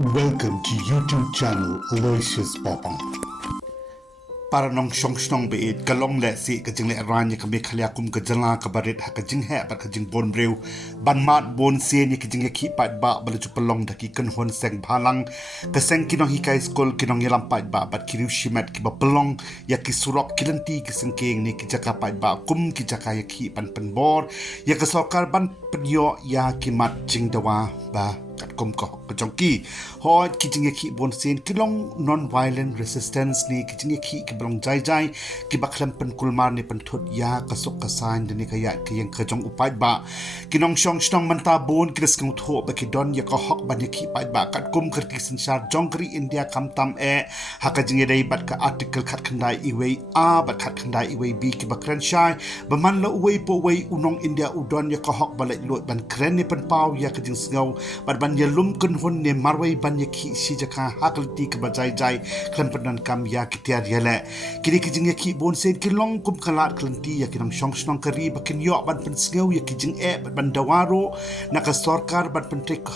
Welcome to YouTube channel Aloysius Popong. Para nong song beid kalong le si kajing le ran ya kami khalia kum kajala kabarit ha kajing he ba kajing bon breu ban mat bon sen ya kajing ya ki pat ba bala chu palong daki kan hon seng bhalang ka seng kinong hikai skol kinong yalam pat ba bat kiriu shimat ki ba palong ya ki surok kilanti ki sengkeng ni ki jaka pat ba kum ki jaka ya ki pan bor ya ka sarkar ban penyo ya ki mat jing dawa ba kat kum ko kajongki hoi kijing ya ki bon sen kilong non violent resistance ni kijing ya ki belong jai ki baklam pen kulmar ni pen thut ya kasuk kasain deni kaya ki yang kajong upai ba kinong shong shnong manta bon kris kong tho ba ki don ya ka hok ban ya ki pai ba kat kum kerti sensar jongkri india kam tam ha kajing ya dai bat ka article khat khandai iwei a bat khat khandai iwei b ki bakran shai ba man lo wei po wei unong india udon ya ka hok balai lot ban kren ni pen pau ya kajing sngau bat ban ya lum kun hon ne marwei ban ya ki si jaka haklti ka bajai jai klan panan kam ya ki tiar yele kini kijing ya ki bon sen kilong kum kalat klanti ya kinang shong shnong kari bakin yo ban pen sngeu ya kijing ban dawaro naka sarkar ban pen trek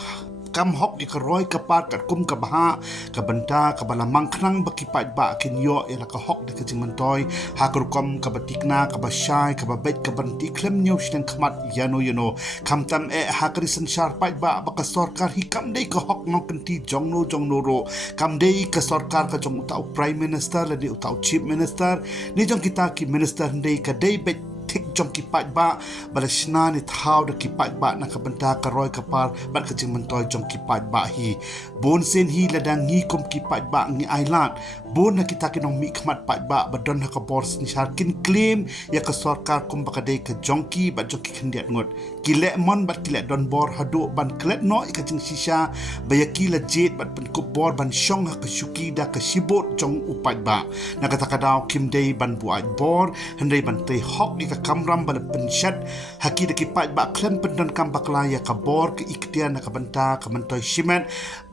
kam hok ni karoi kapat kat kum ka baha ka banta ka bala mangkhnang baki pat ba kin yo ela ka hok de kijing mantoy ha kur kom ka batikna ka ba shai ka ba bet ka banti klem nyo shnang khamat yano kam tam ha kri sanshar pat ba ka sarkar hi kam dei ka hok no kanti jongno ro kam dei ka sarkar ka jong utau prime minister la ni utau chief minister ni jong kita ki minister dei ka dei bet tik jong ki pat ba bala shna ni thau de ki pat ba na ka banta ka roi ka par bat ka jing mantoy jong ki pat ba hi bon sen hi ladang ngi kom ki pat ba ngi island bon na kita kinong mi khmat pat ba badon ha ka bors ni shar kin claim ya ka sarkar kum ba ka dei ka jong ki ba jong ki khandiat ngot ki le mon bat ki le don bor hadu ban klet no ka jing shisha ba ya ki la jet bat pen kup bor ban shong ha ka shuki da ka shibot jong upat ba na ka takadaw kim dei ban buat bor handai ban te hok ni ka kamram bala penshat haki de ki pat ba klem pendan kam bakla ya ka bor ke iktian na ka banta ka mantoy shimen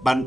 ban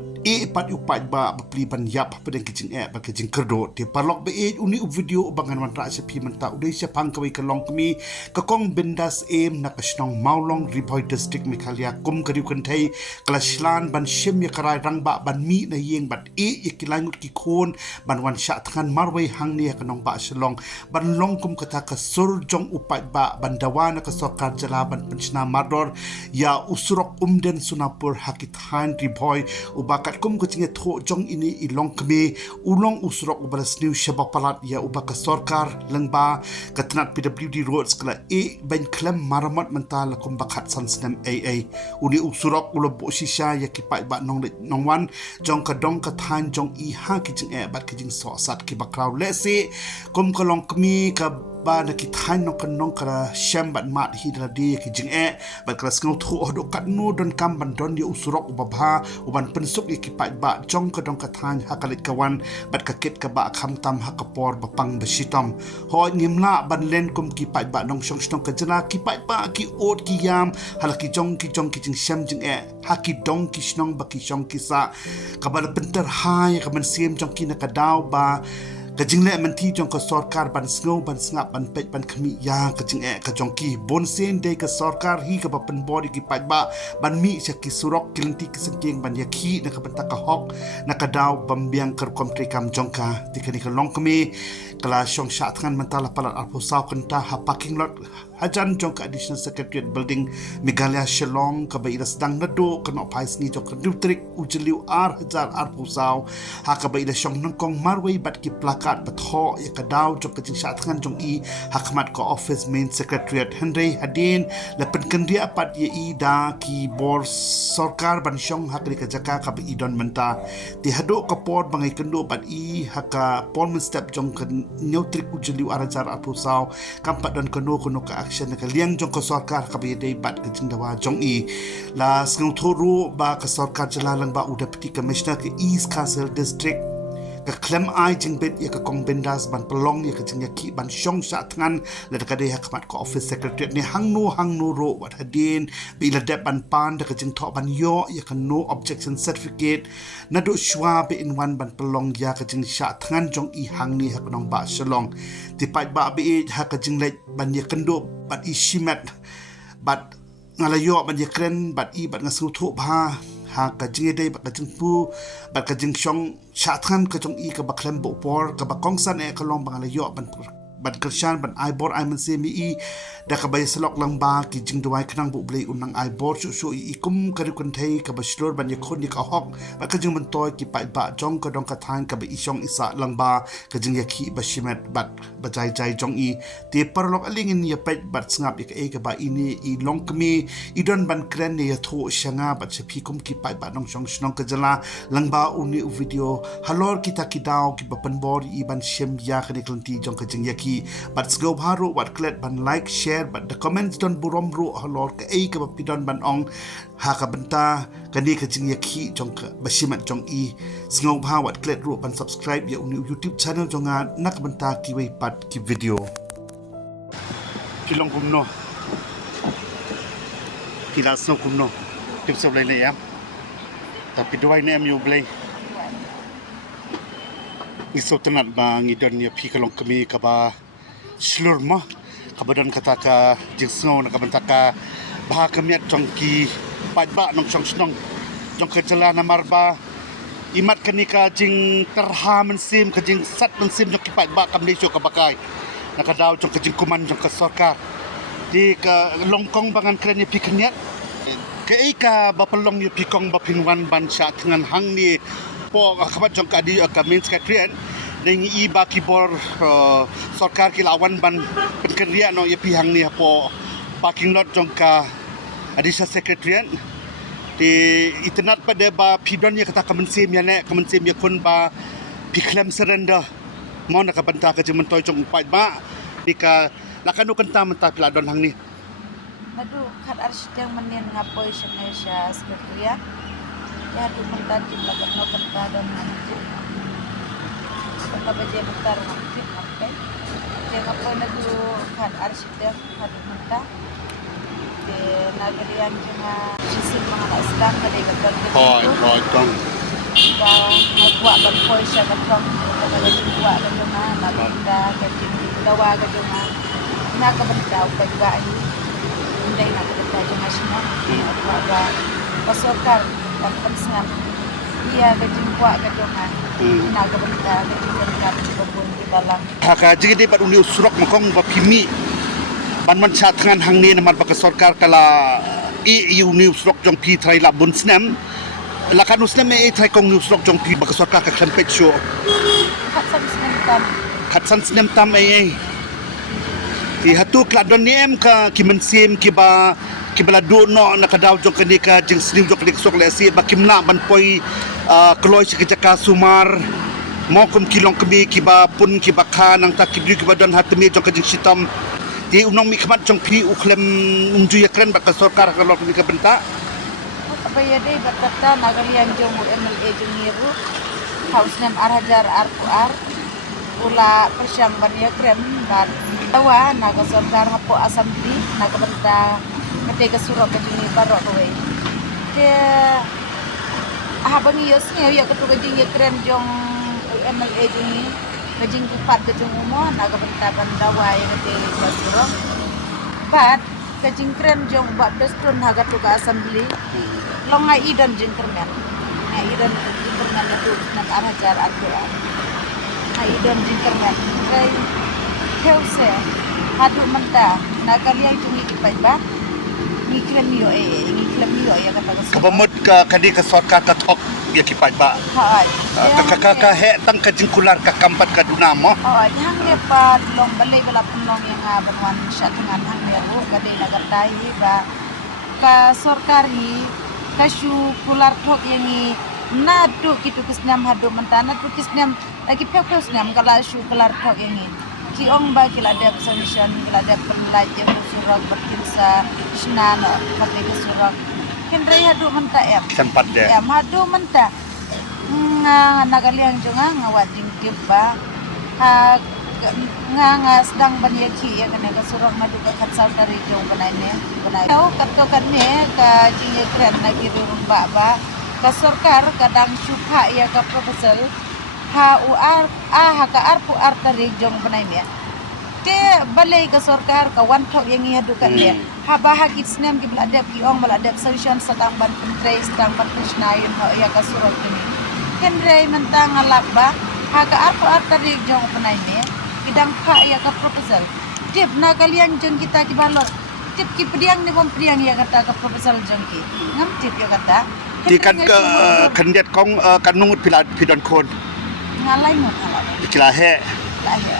pat upat ba bapli ban yap pada kijing ba kijing kerdo te parlok be uni video bangan man ra sepi menta udai se pang kawai ka long kmi ka kong bindas em na ka snong maulong riboy district mikhalia kum kariu kan thai klashlan ban shim ya karai rang ba ban mi na yeng bat ya kilangut ki khon ban wan sha than marwei hang ni ka nong ba shalong ban long kum kata ka sur jong upat ba ban dawana ka sarkar jala ban penchna mador ya usrok umden sunapur hakit han riboy ubakat kum kucing tho jong ini ilong kme ulong usrok ubalas new shabapalat ya ubaka sarkar lengba katnat PWD roads kala ben klem maramat mental kum bakat sansnem aa uni usrok ulobo shisha ya kipai ba nong wan jong ka dong ka than jong ha kijing bat kijing so sat ki bakraw lese kum kalong kme ka ba na ki than nong kara sham bat mat hi da di ki jing bat kala skau thu odo kat no don kam ban don dia usurok ubabha uban pensuk ki pat ba jong ka dong ka than hakalit kawan bat ka ket ka ba kham tam hakapor bapang besitom ho ngimla ban len kum ki pat ba nong shong shong ka jana ki pat ba ki ot ki yam halaki jong ki jing sham jing haki dong ki shnong ba ki shong ki sa ka ba penter hai ka man sim jong ki na ka daw ba kajing le menti jong ka sarkar ban sngau ban sngap ban pet ban khmi ya kajing ka jong ki bon sen de ka sarkar hi ka ban body ki pat ba ban mi cha ki surok kilanti ki sengkeng ban ya khi na ka ban ta ka hok na ka daw bambiang kar kom tre kam jong ka tikani ka long kmi kala shong sha than mentala palat arpo saw kanta ha parking lot hajan jong ka additional secretariat building Meghalaya Shillong ka ba ira sedang nado kana pais ni jong ka dutrik ujeliu hajar arpo saw ha ka ba ira shong nongkong marwei bat ki plakat batho ya ka daw jong ka jing sha than jong hakmat ka office main secretariat Henry Hadin la penkendia pat ye da ki bor sarkar ban shong hakri ka jaka ka ba idon menta ti hado ka port bangai kendo bat haka porn step jong ka neutrik ujeliu hajar arpo saw kampat dan kono ka action na kaliang jong ka sarkar ka ba day bat ka jing dawa jong la skang thoru ba ka sarkar jalalang ba deputy commissioner ke East Castle district ka klem ai jing bet ya ka kong bendas ban pelong ya ka jing ya ki ban shong sa tngan la ka de hakmat ko office secretary ni hang no ro wat hadin bi la de ban pan da ka jing tho ban yo ya ka no objection certificate na do shwa be in one ban pelong ya ka jing sha tngan jong hang ni hak nong ba shalong ti pat ba bi ha ka jing le ban ya kendo bat shimat bat ngalayo ban ya kren bat bat ngasu tho ba ha ka jing dei ba ka jing pu ba ka jing shong sha than ka jong I ka ba klem bo por ka ba kong san e ka long bang la yo ban kershan ban aibor ai man se mi I da ka bay salok lang ba ki jing duai khnang bu blei unang aibor su I kum ka ru kun thei ka ba shlor ban ye khon ni ka hok ba ka jing ban toy ki pai ba jong ka dong ka than ka ba I shong isa lang ba ka jing ya khi ba shimet bat ba jai jong I te par lok aling in ya pet bat ngap ik e ka ba ini I long kami I don ban kren ne ya tho shanga bat se phi kum ki pai ba nong shong shnong ka jala lang ba uni video halor kita ki daw ki ba pan bor I ban shem ya ka ni klanti jong ka jing ya ki but go haru wat klet ban like share but the comments don burom ru halor ka ei ka pidon ban ong ha ka benta kani ka jing ya ki jong ka bashimat jong I sngo bha wat klet ru ban subscribe ya uni YouTube channel jonga nak benta ki wei pat ki video kilong kumno kilas no kumno tip so lai le ya tapi duai ne am yu blai iso tenat ba ngidon ya pi kalong kami ka ba slur ma kabadan kata ka jingsno na kabanta ka bah kamiat jongki padba nong song snong jong kejala na marba imat kanika jing terha mensim ka jing sat mensim jong ki padba kamni syo ka bakai nakadaw jong ka jing kuman jong ka sarkar di ka longkong bangan kren ya pi kaniat ka ika bapalong ya pi kong bapinwan ban sya tengan hang ni po kabat jong ka di ka min skatrian dengan iba kibor sarkar ki lawan ban penkerja no ya pihang ni po parking lot jongka adisa secretariat di internet pada ba pidon ya kata kemensim ya ne kemensim ya kun ba piklem surrender mau nak banta ke jemen toy jong pai ba dika lakanu kenta menta piladon hang ni aduh kat arsitek menin ngapoi Indonesia secretariat ya tu menta di lakat no kenta dan kita baca bentar nanti sampai jangan apa nak tu kan arsitek hadap mentah di negeri yang cuma sisi menganak sedang pada betul hoi tong dan buat berpoi siapa tong kita buat ke cuma nak benda ke dawa ke cuma nak ke benda juga ini benda nak ke benda cuma semua buat pasokan dan pensengan iya ke buat ke cuma nak ke benda ke haka jigi de uni usrok makong ba pimi ban cha thangan hangni namar ba sarkar kala I uni usrok jong pi thai la bun snam la kan usnam e thai kong usrok jong pi ba sarkar ka campaign show khatsan snam tam e ti hatu kladon ni em ka kimensim ki ba do no nakadaw jong kanika jing slim jong kanik sok le si ba kimna ban poi kloi sikajaka sumar mokum kilong kami kiba pun kiba kha nang ta kibri kiba don hatmi jong kajing sitam ti unong mi khmat jong pi ukhlem umju yakren ba ka sarkar ka lok ni ka benta apa ya dei berkata nagalian jong MLA jong niru haus nem arhajar ar ula persyang ban yakren dan tawa naga sarkar hapo assembly naga benta ketega surok kajing ni barok we ke habang yosnya ya ketu kajing yakren jong MLA ini kajing kipat kajing umum naga bentaban dawai kete basurong bat kajing kren jong bat destun haga tuga assembly longa idan jing kermen na idan kermen itu nak arhajar Al-Quran na idan jing kermen kai heuse hadu menta na kalian tungi kipai ba ngiklem yo ya kata kabamut ka kadi ka sarkar ka thok ya kipat ba hai ka he tang ka jingkular ka kampat ka dunamo yang lepat long balai bala punong yang banwan sya tangan hang ya ru kade nagartai ba ka sarkari ka shu kular thok yang ni nadu kitu kisnam hadu mentana tu kisnam lagi pekau kisnam kala shu kular thok yang ni ki ong ba kila ada permission kila ada perlaj yang surat berkisa snan pakai surat kendrai hadu menta ya tempat dia ya hadu menta nagaliang junga ngawat jingkip ba nga sedang banyaki ya kena kasurang madu ka katsau dari jong banane tau katto kanne ka jinge kren lagi rumba ba ka sarkar kadang syukha ya ka proposal ha ka arpu ar dari jong banane te balai ke sorkar ka wan thok yang ia dukan dia ha bahag isnem ki beladap ki ong beladap solution satang ban pentrei satang ban krishnayun ho ya ka surat ni kendrei mentang alak ba ha ka arpo atari jong penai ne kidang pha ya ka proposal tip na kalian jong kita ki balot tip ki pediang ni bom pediang ya kata ka proposal jong ki ngam tip ya kata ที่กันก็คันเด็ดของกันนุ่งพิลาพิดอนโคน ngalai mo ngalai กีฬาแห่ lah ya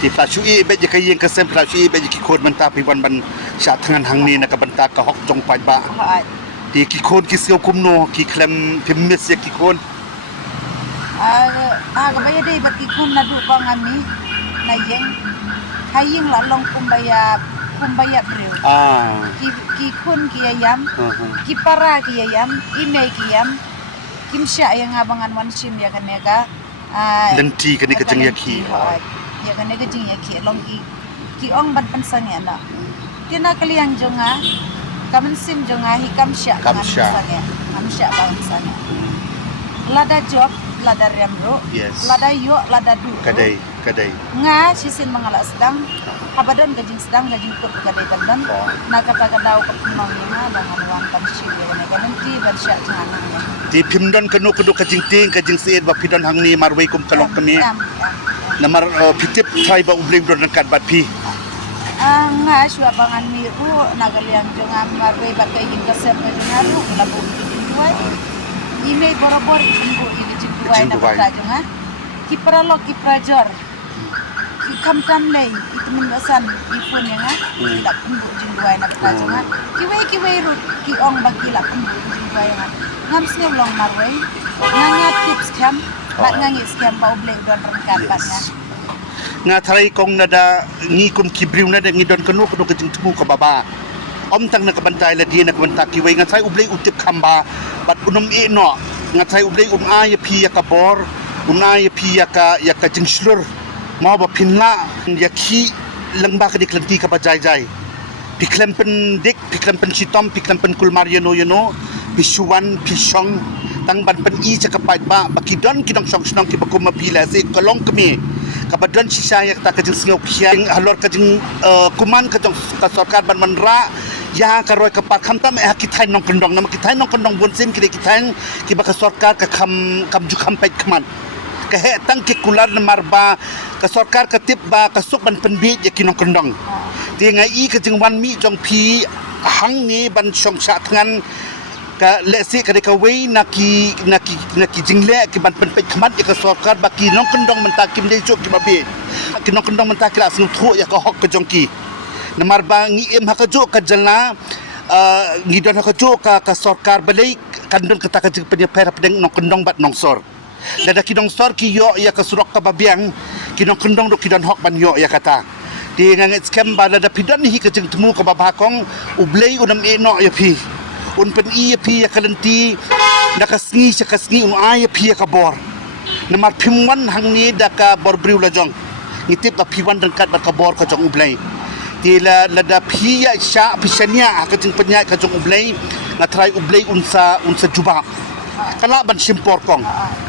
ที่พลาชูอีเบจิกยิงกระเซมพลาชูอีเบจิกิโคนมันตาพิวันบันชาทงานหังนี้นะกับบรรตากะฮอกจงไปบะ ha ที่กิโคนกิเซียวคุมโนกิเคลมพิมเมสเยกิโคน kabaya dai bat ki kun na du bang ami na yeng hayeng la long kumbaya breu อ่า ki kun ki ayam ki para ki ayam ime ki yam kim sha yang abangan wan sim ya kanega ดันทีกันนี่ก็จังยาคี ya kanega jing ya ki long ki ong ban pan sang ya na tina kaliang jonga kamen sim jonga hi kam sha kam sha bang sang lada job lada remro Yes. lada yo lada du กระไดกระได nga sisin mangala sedang habadan gajing sedang gajing kut gadai kandan na kata kadau ka punong nga dengan wan kam shi ya ne ganti ban sya jangan ya ที่พิมดอนกนุกระจิงติงกระจิงเสียดว่าพิดอนหังนี้มารวยกุมกะลอกกะเมนะมารพิติบไทยบ่อุบลิงดอนกันบัดพี่ nga shwa bangan mi ru nagaliang jonga marwe bakai yin kasem ka jonga ru labu kin duai ime borobor ibu ini cik duai na kata jonga ki pralo ki prajor ki kamtam lei itu mindasan ipun yang la kumbu jing duai na kata jonga ki wei ru ki ong bagi la kumbu jing duai yang ngam sne long marwe nganga tips kam bat ngangi scam ba uble don rengkan batnya งาทรายกองนาดางีกุมคิบริวนาดางีดอนกนุกระจิงทุกบาอมตังนักบันไดละดีนักบันตากิเวงาทรายอุบเลยอุติบคำบาบัดอุนมเอเนาะงาทรายอุบเลยอายพียากะบอร์อายพียากะจิงชลร์มาบพินละยาคีลังบากดิกลันตีกับใจใจพิคลัมเป็นเด็กพิคลัมเป็นชิตอมพิคลัมเป็นคุลมาริโนยโนพิชวันพิชองตั้งบันเป็นอีจะกะไปบะบักกิดอนกิดองชองชนองกิบกุมมาพีละสิกะลองกะเมkabadan sisa yang tak kajing sengau kiang halor kajing kuman kajong ka sarkar ban manra ya karoi kapat khamtam kitai nong kendong nama kitai nong kendong bonsin kire kitai ki baka sarkar ka kam ju khampait khaman ka he tang ki kular marba ka sarkar ka tip ba ka sok ban penbi ya kinong kendong ti ngai i kajing wan mi jong pi hang ni ban song sa thangan ka lesi ka ka wei naki jingle ki ban pen pe khamat ya ka sarkar baki nong kendong mentakim dei jok ki babe ki nong kendong mentakil asnu thu ya ka hok ka jongki namar ba ngi em ha ka jok ka jalna ngi don ha ka jok ka sarkar balai kandon ka ta ka jing pe pera pedeng nong kendong bat nong sor lada ki nong sor ki yo ya ka surok ka babiang ki nong kendong do ki don hok ban yo ya kata di nganget scam ba lada pidan hi ka jing temu ka babakong ublei unam e no ya pi un pen i pi ya kalanti nakasngi sakasngi ay pi ka bor namar phimwan hangni daka bor briu la jong ngitip ba phiwan dangkat ba ka bor ka jong ublai tila lada pi ya sha pisania ka jing penya ka jong ublai ngatrai ublai unsa juba kala ban simpor kong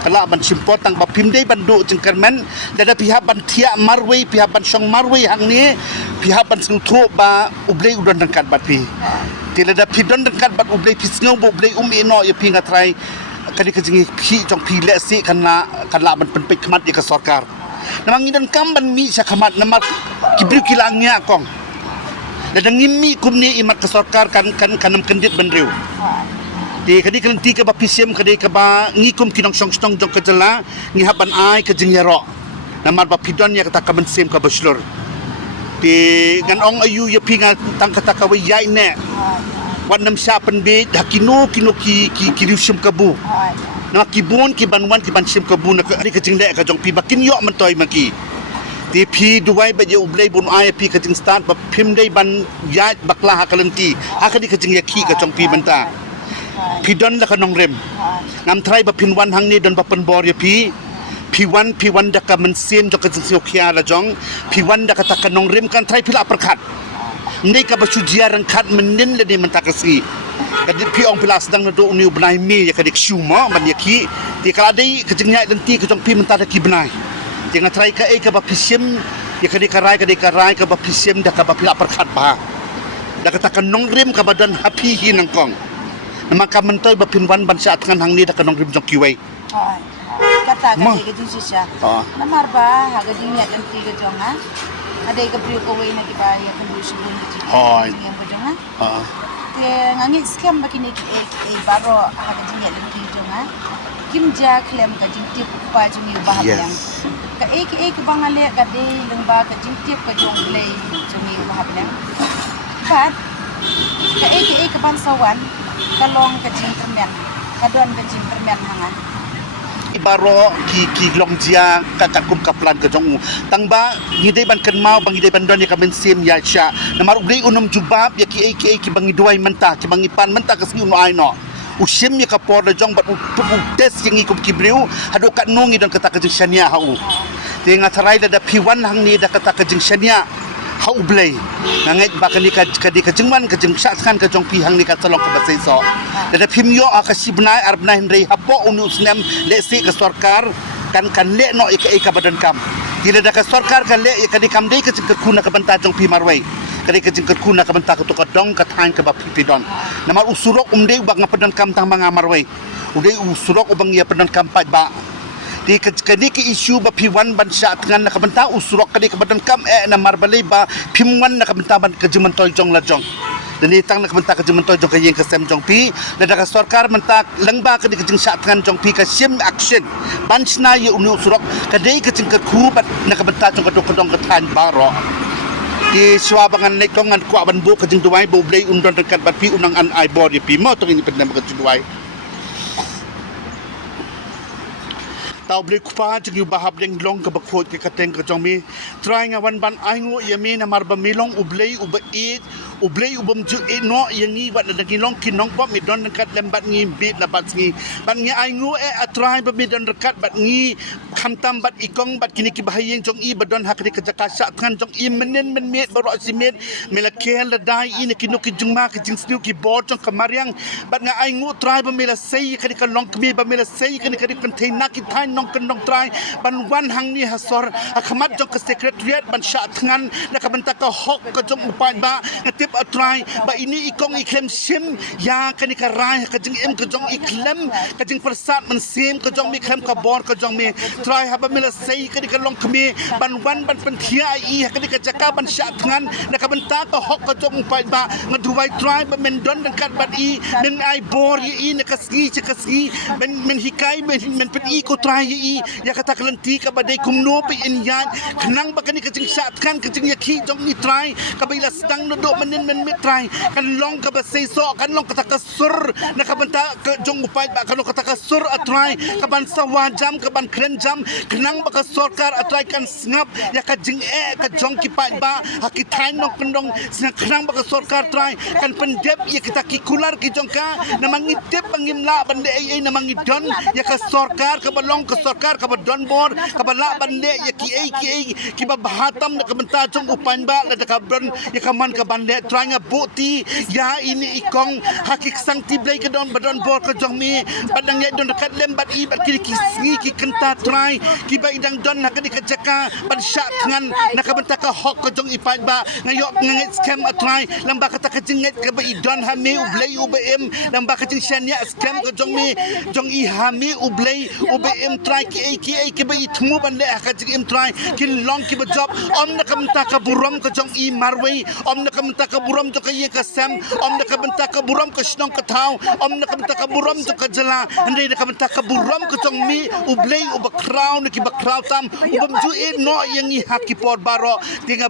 kala ban simpor tang ba phimdei bandu jing kermen lada pihak ban thia marwei pihak ban song marwei hangni pihak ban sing thu ba ublai udon dangkat ba pi tila da pidon dekat bat ublei pisngau ublei eno ya pinga trai kadi kajing pi jong pi lesi kana ban penpek khamat ya ka sarkar namang ngidan kam ban mi sa khamat namar kibri kilangnya kong dadang ngimi kumni imat ka sarkar kanam kendit benriu di kadi kelenti ka ba pisem kadi ka ba ngikum kinong song jong ka jala ngi haban ai kajing yaro namar ba pidon ya kata ka sem ka baslor di ngan ong ayu ya pinga tang kata ka wai yai ne wan nam sha pen be hakino ki riusum kabu na kibon ki banwan ki ban sim kabu na ka jing le ka jong pi bakin yo man toy maki ti pi duwai ba je ublei bun ai pi ka jing start ba phim dei ban ya bakla ha kalanti ha ka di ka jing ya ki ka jong pi banta pi don la ka nong rem ngam trai ba pin wan hang ni don ba pen bor ya pi P1 da ka mensim jok ka jing kia la jong P1 da ka ta ka nong rem kan trai pila perkat ndai ka ba sujia rangkat menin le ni mentakasi kadi pi ong pila sedang na do ni benai mi ya ka dik syuma man ya ki ti kala dai ka jing nyai lenti ka jong pi mentar ki benai jangan trai ka ka ba pisim ya kadai ka ba pisem da ka ba pila perkat ba da kata ka nongrim ka badan happy hinang kong nama ka mentoy ba pinwan ban sa atkan hang ni da ka nongrim jong kiwai Ay, kata ka di siya. Namar ba haga di niya dan tiga jong ha. Ada ka priyo ko way na kibaya kan do siya di. Hoy. Yang ko jong ha. Te ngangit scam ba kini baro haga di niya dan tiga jong ha. Kim ja klem ka jing tip pa jing yu bahab yang. Ka bangale ka de lengba ka jing tip ka jong lay jing yu bahab yang. But ka bangsawan kalong ka jing permen. Kadon ka jing permen hanga. Ibaro ki long jia kakakum kaplan ke jong tangba ngidai ban kenmau bang ngidai ban don ya kamen sim ya sha namar ublei unum jubab ya ki bang duai mentah ki bang ipan mentah kasngi no ai no usim ya kapor da jong bat tes yang ikum kibriu hadu kat nungi don kata kajing shania hau tenga tarai da piwan hang ni da kata kajing shania hau ublei ngangai bakan ni kadi kajingman kajing syatkan ka jong pi hang ni ka tolong ka basai so da pimyo akasibnai arbnai hendrei hapo unus nem lesi ke sarkar kan le no ika badan kam tidak ada ke sarkar kan le ka di kam dei ka jing kuna ka banta jong pi marwai kadi ka jing kuna ka banta ka to ka dong ka thain ka ba pi don namar usurok umdei bang padan kam tang manga marwai udei usurok ubang ya padan kam pa ba di kadi ke isu ba piwan ban sya dengan nak benta usurok kadi ke badan kam na marbali ba pimwan nak benta ban ke juman tol jong la jong dan ni tang nak benta ke juman tol jong ke yeng ke sem jong pi dan ka sarkar menta lengba kadi ke jing sya dengan jong pi ka sim action ban sna ye unu usurok kadi ke jing ke ku bat nak benta jong ka dong ke tan baro di swabangan nek kongan ku ban bu ke jing duai bu blei undon dekat bat pi unang an ai body pi mo tong ini pendam ke duai tau beli kupa jeung bahab deng long ke bakot ke kateng ke jong mi try ngawan ban aingo yami na marba milong ublei ubait ublei ubam ju no yangi wat na gilong kinong pom mi don dekat lembat ngi bit la bat ngi ban ngi aingo atrai ba mi don dekat bat ngi khamtam bat ikong bat kini ki bahayeng jong i badon hak di kejaka sat kan jong i menen men met baro simet mela kel la dai i ne kinuk ki jungma ki jing snu ki bot jong kamariang bat nga aingo try ba mela sei ka di kan long kmi ba mela sei ka di container ki tain nong kendong try ban wan hang ni hasor akhamat jong ke secretariat ban sya tngan na ka benta ka hok ka jong upai ba ngatip atrai ba ini ikong iklem sim ya kan ka rai ka jing em ka jong iklem ka jing persat men sim ka jong mi klem ka bor ka jong mi try haba mila sei ka di ka long kmi ban wan ban penthia i ka di ka jaka ban sya tngan na ka benta ka hok ka jong upai ba ngaduai try ba men don dan kat bat i men ai bor i ne ka ski men hikai men pen i ko try i ya kata kelenti ka badai kumno pe in yan kenang ba kani kajing syatkan kajing yaki jong ni try ka bila sedang nodok men mit try kan long ka ba sei so kan long kata kasur na ka benta ka jong upai ba kan kata kasur atry ka ban sawajam ka ban kren jam kenang ba ka sarkar atry kan sngap ya ka jing ka jong ki pai ba hakitain nong pendong kenang ba ka sarkar try kan pendep ya kita kikular ki jong ka na mangitip pangimla bande ai na mangidon ya ka sarkar ka balong ka sarkar ka don bor ka bala bande ya ki ba bahatam na ka benta jong upan ba la ka bron ya ka man ka bande tranga boti ya ini ikong hakik sang tiblai ka don badon bor ka jong mi padang ya don dekat lembat i bat ki kisngi ki kenta try ki ba idang don na ka di ka jaka ban syak ngan na ka benta ka hok ka jong ipan ba ngayok ngait scam atry lamba ka ta ka jinget ka ba idon ha me ublei ubem lamba ka jing shania scam ka jong mi jong i ha me ublei ubem try ki ba itmu bande ka jing im try kin long ki ba job om na ka benta ka burom ka jong i marwei om na ka benta ka burom to ka ye ka sam om na ka benta ka burom ka snong ka thau om na ka benta ka burom to ka jala ande na ka benta ka burom ka jong mi ublei uba crown ki ba crown tam ubam ju e no yang i haki por baro tinga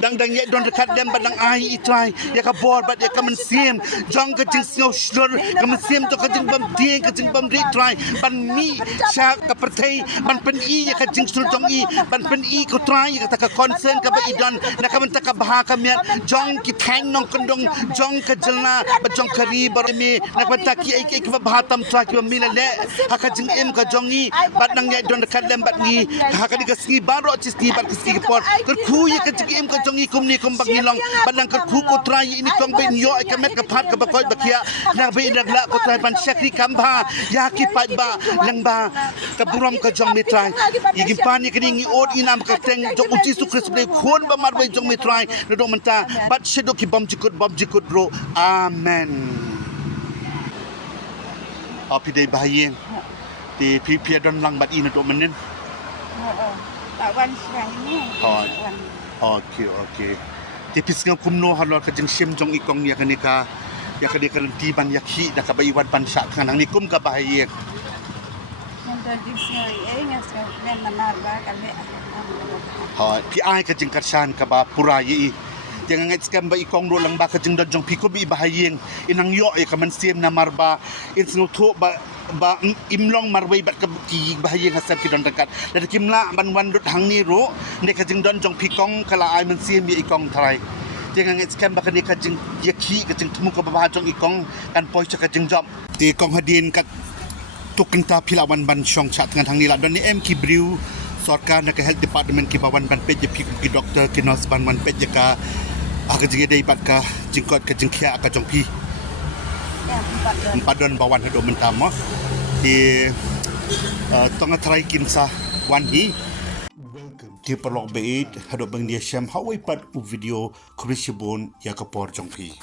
dang ye don dekat dem badang ai i try ya ka bor bat ya ka men sim jong ka jing snow slur ka men sim to ka jing bam tie ka jing bam ri try ban mi sha ka pertai ban pen i ya ka jing sul jong i ban pen i ko try ka ta ka concern ka ba idon na ka benta ka baha ka miat jong ki thang nong kendong jong ka jalna ba jong kari bar mi na ka benta ki ai ki ba bahatam try ki mi le ha ka jing em ka jong i bat nang ya don kan lembat ni ha kan ka ski baro cis ni bat ski por ker khu ye ka jing im ka jong ikum ni kum bagi long banang ker khu ko trai ini kong ben yo ka met ka phat ka bakoi bakia na be nagla ko trai ban syakri kamba ya ki pat ba lang ba ka buram ka jong mi trai igim pan ni kini ngi od inam ka teng jong uji su kris be khon ba mar be jong mi trai no do menta bat shedo ki bom jikut bro amen api dai bahayeng ti pi don lang bat ina do menen tak wan sekarang ni okey ti pis ngam kumno halor ka jing sim jong ikong ya kanika ya kanika ti ban yakhi da ka bai wan ban sha kanang ni kum ka bahayeng untuk dictionary ngas kan marba kan pi ai ka jing karsan ka ba pura yi yang ngait skam ba ikong ro lang ba ka jing dong pi ko bi bahayeng inang yo e ka man sim na marba in snu tho ba imlong marwai bat ka ki bahayeng hasab ki don dekat dan kimla ban wan rut hang ni ro ne ka jing don jong pi kong kala ai man sim bi ikong thai yang ngait skam ba ka ni ka jing yakhi ka jing tumu ka ba jong ikong kan poi cha ka jing job ti kong hadin ka tukin ta pilawan ban syong chat dengan hang ni la don ni em ki briu सरकार ने health department की बावन बन पे जब की डॉक्टर की नर्स बन पे जका आगे जगह दे बात का जिंकट का जिंखिया का jumpy padon bawan hado mentama di tengah try kinsa wan hi welcome di perlok beit hado bang dia syam hawai pat video krisibon ya kapor jongpi